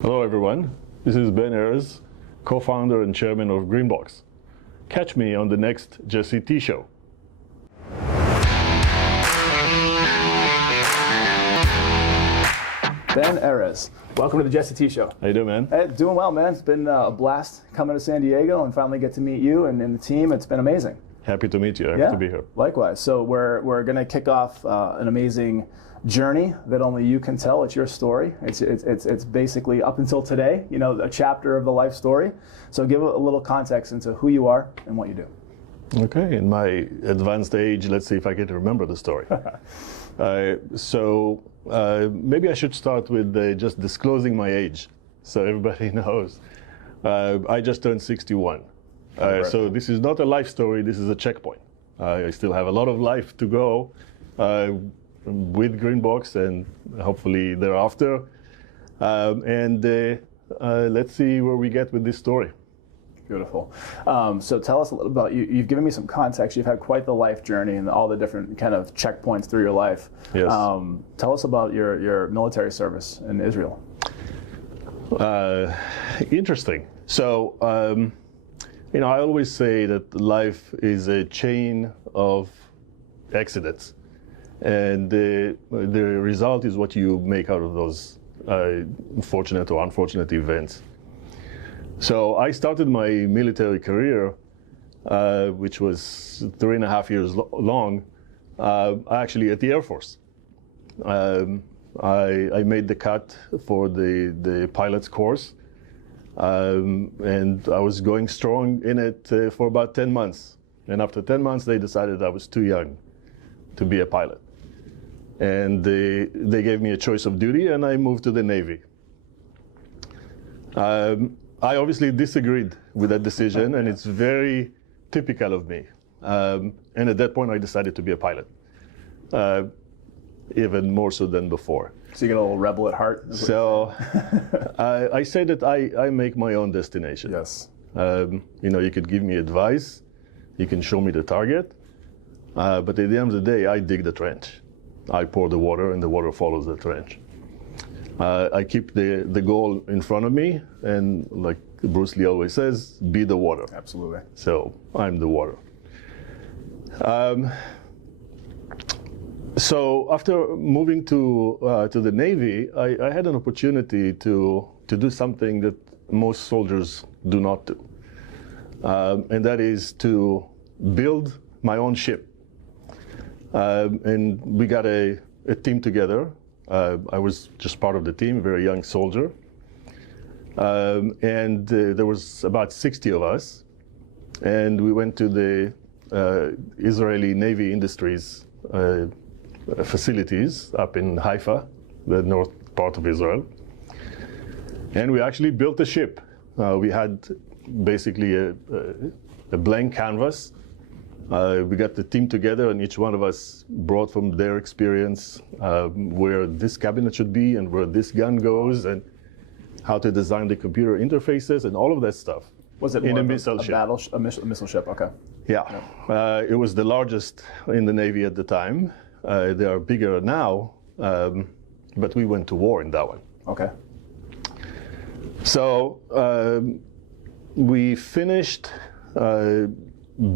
Hello everyone, this is Ben Errez, co-founder and chairman of Greenbox. Catch me on the next Jesse T Show. Ben Errez, welcome to the Jesse T Show. How you doing, man? Hey, doing well, man. It's been a blast coming to San Diego and finally get to meet you and the team. It's been amazing. Happy to meet you. Happy to be here. Likewise. So we're going to kick off an amazing journey that only you can tell. It's your story. It's basically up until today, you know, a chapter of the life story. So give a little context into who you are and what you do. Okay, in my advanced age, let's see if I can remember the story. Maybe I should start with just disclosing my age so everybody knows. I just turned 61. So this is not a life story, this is a checkpoint. I still have a lot of life to go with Greenbox and hopefully thereafter. Let's see where we get with this story. Beautiful. So tell us a little about you. You've given me some context. You've had quite the life journey and all the different kind of checkpoints through your life. Yes. Tell us about your military service in Israel. Interesting. So, I always say that life is a chain of accidents, and the result is what you make out of those fortunate or unfortunate events. So I started my military career, which was 3.5 years long, actually at the Air Force. I made the cut for the pilot's course, and I was going strong in it for about 10 months. And after 10 months, they decided I was too young to be a pilot. And they gave me a choice of duty, and I moved to the Navy. I obviously disagreed with that decision, and it's very typical of me. And at that point, I decided to be a pilot, even more so than before. So you get a little rebel at heart? So I say that I make my own destination. Yes. You could give me advice, you can show me the target, but at the end of the day, I dig the trench. I pour the water, and the water follows the trench. I keep the goal in front of me, and like Bruce Lee always says, be the water. Absolutely. So I'm the water. So after moving to the Navy, I had an opportunity to do something that most soldiers do not do, and that is to build my own ship. And we got a team together. I was just part of the team, very young soldier. There was about 60 of us. And we went to the Israeli Navy Industries facilities up in Haifa, the north part of Israel. And we actually built a ship. We had basically a blank canvas. We got the team together, and each one of us brought from their experience where this cabinet should be and where this gun goes and how to design the computer interfaces and all of that stuff. Was it in more a missile ship? A missile ship, okay. Yeah. It was the largest in the Navy at the time. They are bigger now, but we went to war in that one. Okay. So we finished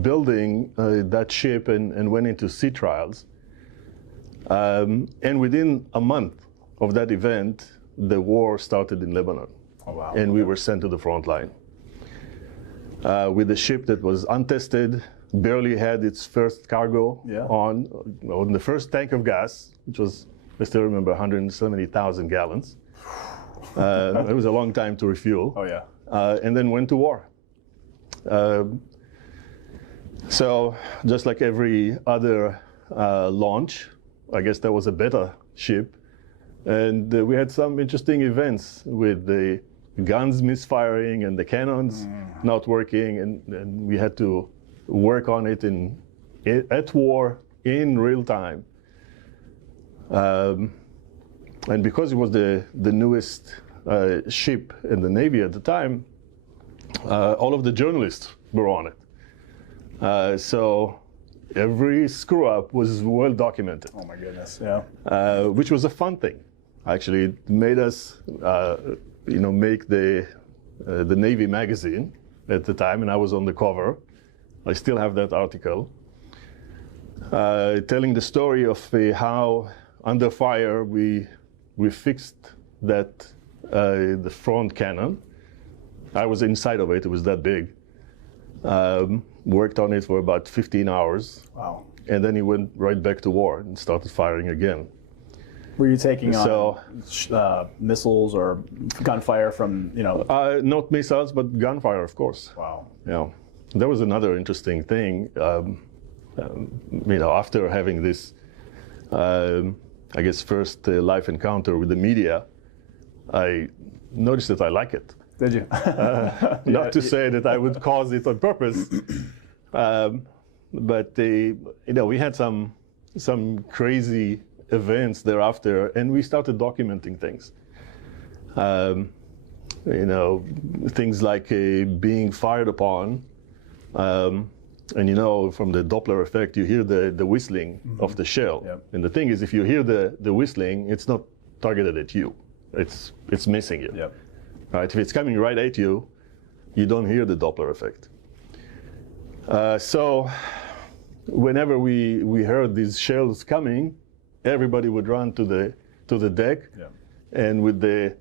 building that ship and went into sea trials. And within a month of that event, the war started in Lebanon. Oh, wow. And we were sent to the front line. With a ship that was untested, barely had its first cargo on the first tank of gas, which was, I still remember, 170,000 gallons. It was a long time to refuel. Oh, yeah. And then went to war. So just like every other launch, I guess that was a beta ship. And we had some interesting events with the guns misfiring and the cannons not working. And we had to work on it at war in real time. And because it was the newest ship in the Navy at the time, all of the journalists were on it. So every screw up was well documented. Oh my goodness, yeah. Which was a fun thing. Actually, it made us make the Navy magazine at the time, and I was on the cover. I still have that article telling the story of how under fire we fixed that the front cannon. I was inside of it. It was that big. Worked on it for about 15 hours. Wow. And then he went right back to war and started firing again. Were you taking on missiles or gunfire from, Not missiles, but gunfire, of course. Wow. Yeah. That was another interesting thing. After having this, first live encounter with the media, I noticed that I like it. Did you? Not to say that I would cause it on purpose, but we had some crazy events thereafter, and we started documenting things. Things like being fired upon, and from the Doppler effect, you hear the whistling of the shell. Yep. And the thing is, if you hear the whistling, it's not targeted at you; it's missing you. Yep. Right? If it's coming right at you, you don't hear the Doppler effect. So whenever we heard these shells coming, everybody would run to the deck, yeah. And with the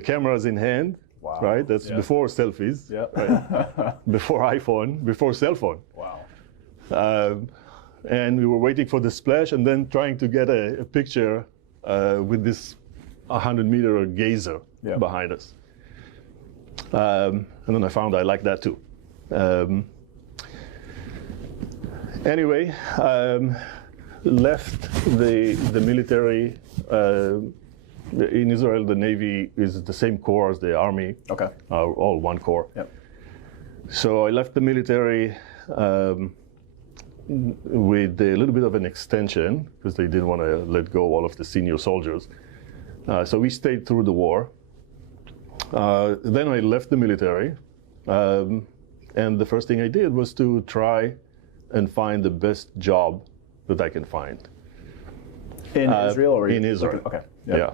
cameras in hand. Wow. Right? That's before selfies. Yeah. Right? Before iPhone, before cell phone. Wow. And we were waiting for the splash, and then trying to get a picture with this 100-meter gazer behind us. And then I found I liked that too. Anyway, left the military. In Israel, the Navy is the same corps as the Army. Okay. All one corps. Yep. So I left the military with a little bit of an extension because they didn't want to let go all of the senior soldiers. So we stayed through the war. Then I left the military, and the first thing I did was to try and find the best job that I can find. In Israel or in Israel? Okay. Yep. Yeah.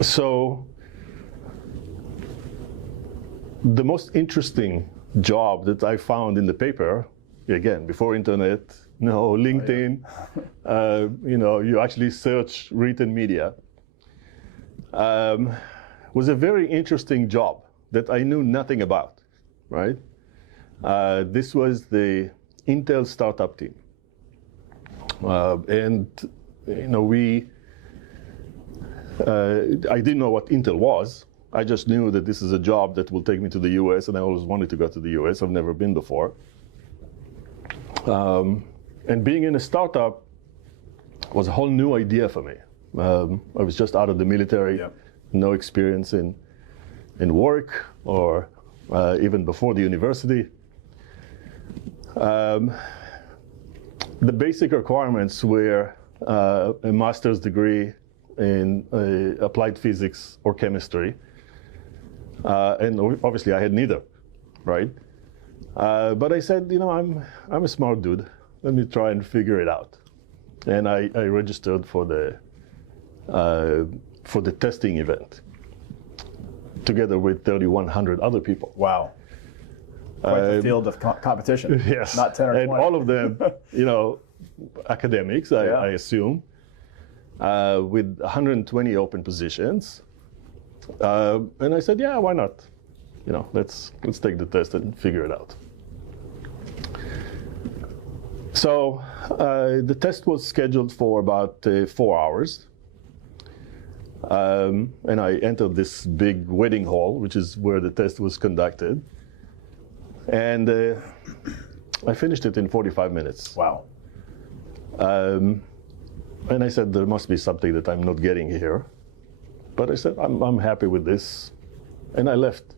So the most interesting job that I found in the paper, again, before internet, no LinkedIn, you actually search written media, was a very interesting job that I knew nothing about, right? This was the Intel startup team. I didn't know what Intel was. I just knew that this is a job that will take me to the US, and I always wanted to go to the US. I've never been before. And being in a startup was a whole new idea for me. I was just out of the military, no experience in work or even before the university. The basic requirements were a master's degree in applied physics or chemistry, and obviously I had neither, right? But I said, I'm a smart dude. Let me try and figure it out, and I registered for the testing event together with 3,100 other people. Wow. Quite the field of competition. Yes. Not 10 or 20. And all of them, academics, I assume, with 120 open positions. And I said, yeah, why not? Let's take the test and figure it out. So the test was scheduled for about 4 hours. And I entered this big wedding hall, which is where the test was conducted. And I finished it in 45 minutes. Wow. And I said, there must be something that I'm not getting here. But I said, I'm happy with this. And I left.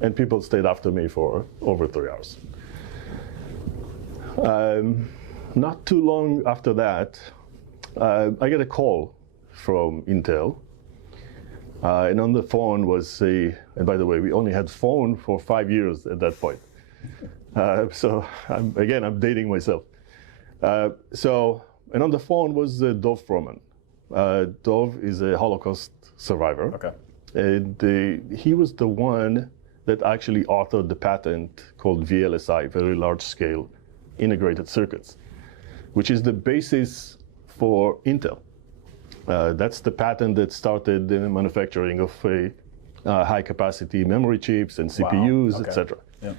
And people stayed after me for over 3 hours. Not too long after that, I get a call from Intel. And on the phone was and by the way, we only had phone for 5 years at that point. So I'm dating myself. And on the phone was Dov Froman, Dov is a Holocaust survivor. Okay. And he was the one that actually authored the patent called VLSI, Very Large Scale Integrated Circuits, which is the basis for Intel. That's the patent that started the manufacturing of high capacity memory chips and CPUs, Okay. etc. Yeah.